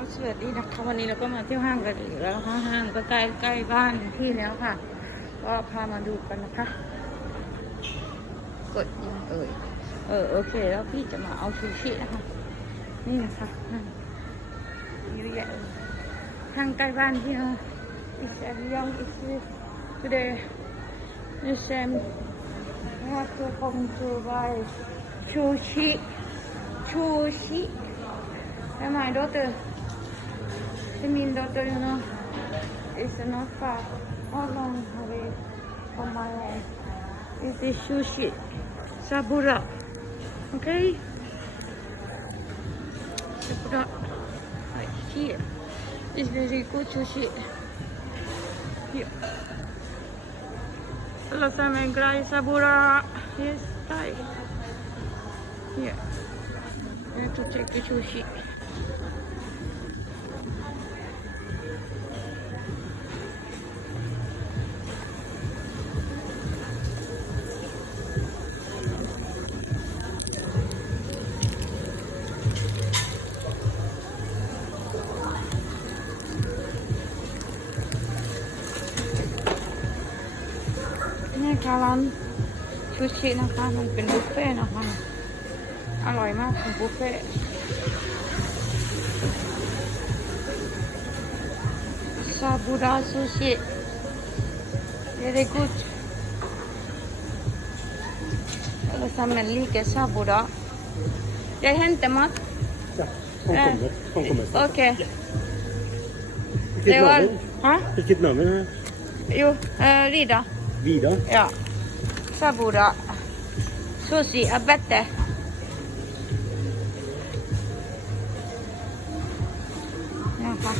สวัสดีนะคะวันนี้เราก็มาเที่ยวห้างกันอีกแล้วนะคะห้างก็ใกล้ใกล้บ้านพี่แล้วค่ะ ก็พามาดูกันนะคะ กดยังเอ่ยเออโอเค แล้วพี่จะมาเอาซูชินะคะนี่นะคะห้างเยอะแยะห้างใกล้บ้านพี่เนาะ It's very young it's today the same I have to come to buy sushi sushi and my daughter I mean daughter you know it's not far how long away from my home it is sushi sabura okay sabura right here it's very good sushi here Simon Grai Sabura. Yes, right. Here. I have to check the sushi. Ini kalan sushi นะคะ มันเป็นบุฟเฟ่ต์นะคะ อร่อยมากเป็นบุฟเฟ่ต์ซาบูระซูชิ very good Alla sammen liker sabura. Jeg henter mat. Ja, han Eh, kommer. Han kommer snart. Ok. Hvilket Det var navn? Hæ? Hvilket navn er det? Jo, eh, Rida. Vida? Ja. Sabura. Sushi er bedre. Ja, ha.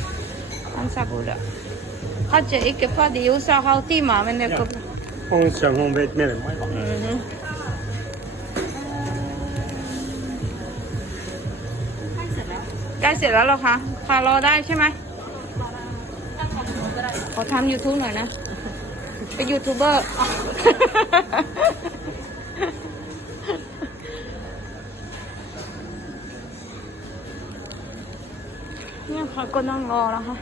Han sabura. Kanskje ikke ferdig i USA halvtime, men det Ja. går bra. Han sang han vet mer enn meg. da. Mhm. ใกล้เสร็จแล้วเหรอคะค่ะรอได้ใช่ไหมขอทำ YouTube หน่อยนะ เป็นยูทูบเบอร์ เนี่ยค่ะก็นั่งรอนะคะ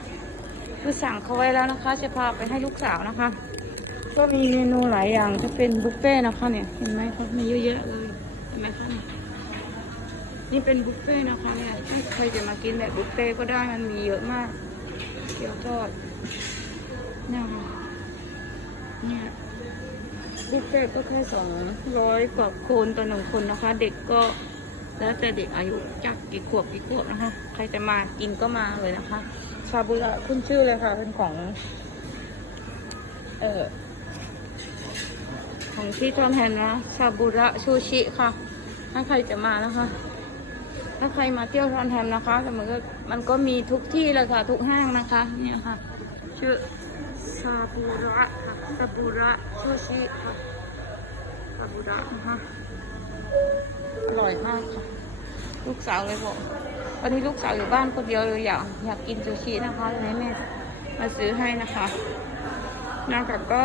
คือสั่งเขาไว้แล้วนะคะ จะพาไปให้ลูกสาวนะคะ ก็มีเมนูหลายอย่างจะเป็นบุฟเฟ่ต์นะคะเนี่ย เห็นไหมเขามีเยอะแยะเลย เห็นไหมคะเนี่ยนี่เป็นบุฟเฟ่ต์นะคะเนี่ยใครจะมากินแบบบุฟเฟ่ต์ก็ได้มันมีเยอะมาก เกี๊ยวทอดเนี่ยค่ะ เนี่ยบุฟเฟ่ต์ก็แค่สองร้อยกว่าคนต่อหนึ่งคนนะคะ เด็กก็แล้วแต่เด็กอายุจากกี่ขวบกี่ขวบนะคะ ใครจะมากินก็มาเลยนะคะ ชาบูระขึ้นชื่อเลยค่ะ เป็นของ เออของที่ทอนแฮนนะชาบูระชูชิค่ะ ถ้าใครจะมานะคะ ถ้าใครมาเที่ยวทอนแฮมนะคะแต่มันก็มันก็มีทุกที่เลยค่ะ ทุกห้างนะคะ เนี่ยค่ะ ชื่อซาบูระค่ะ ซาบูระชูชิค่ะซาบูระนะคะอร่อยมากค่ะ ลูกสาวเลยบอกวันนี้ลูกสาวอยู่บ้านคนเดียวเลยอยากอยากกินซูชินะคะเลยแม่มาซื้อให้นะคะนอกจากก็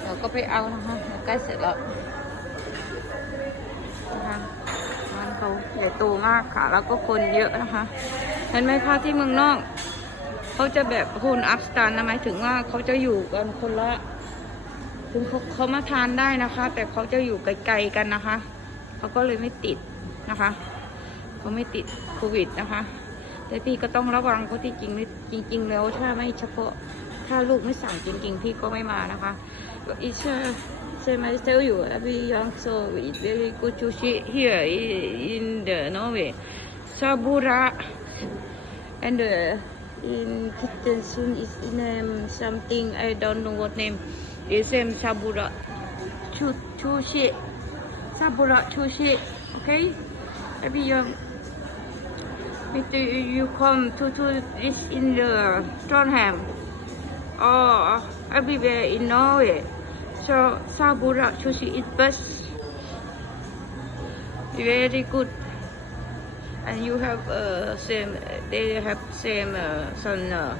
เดี๋ยวก็ไปเอานะคะใกล้เสร็จแล้วนะคะร้านเขาใหญ่โตมากค่ะ แล้วก็คนเยอะนะคะเห็นไหมคะที่เมืองนอก เขาจะแบบโฮนอัพสตาร์นะหมายถึงว่าเขาจะอยู่กันคนละถึงเขาเขามาทานได้นะคะ แต่เขาจะอยู่ไกลๆกันนะคะเขาก็เลยไม่ติดนะคะเขาไม่ติดโควิดนะคะ แต่พี่ก็ต้องระวังเพราะที่จริงจริง ๆ แล้วถ้าไม่เฉพาะถ้าลูกไม่สั่งจริง ๆ พี่ก็ไม่มานะคะ It's uh, same I tell you every young so it's very good sushi here i- in the Norway Sabura and uh, in Kristiansund is name um, something I don't know what name It's same Sabura Chu sushi Sabura sushi okay every young if you come to to this in the Trondheim oh, or everywhere in Norway. So Sabura sushi is best. Very good. And you have uh, same. They have same uh, some uh,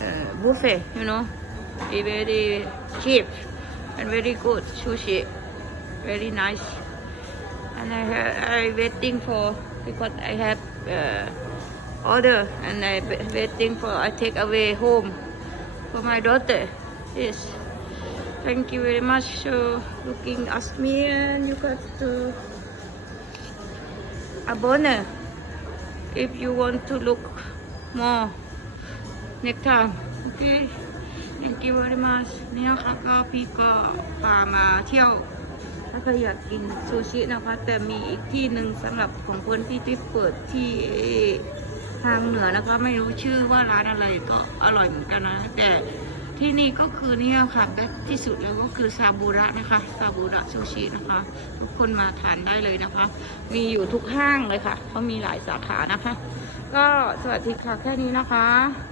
uh, buffet. You know, very cheap and very good sushi. Very nice. And I have I waiting for because I have uh, order and I waiting for I take away home for my daughter. Yes. Thank you very much for looking at me and you got to a bonus if you want to look more next time. Okay. Thank you very much นี่นะคะก็พี่ก็พามาเที่ยว ถ้าใครอยากกินซูชินะคะแต่มีอีกที่หนึ่งสำหรับของคนที่ที่เปิดที่ทางเหนือนะคะ ไม่รู้ชื่อว่าร้านอะไรก็อร่อยเหมือนกันนะ แต่ ที่นี่ก็คือเนี่ยค่ะแบสที่สุดแล้วก็คือซาบูระนะคะซาบูระซูชินะคะ ทุกคนมาทานได้เลยนะคะ มีอยู่ทุกห้างเลยค่ะเขามีหลายสาขานะคะ ก็สวัสดีค่ะแค่นี้นะคะ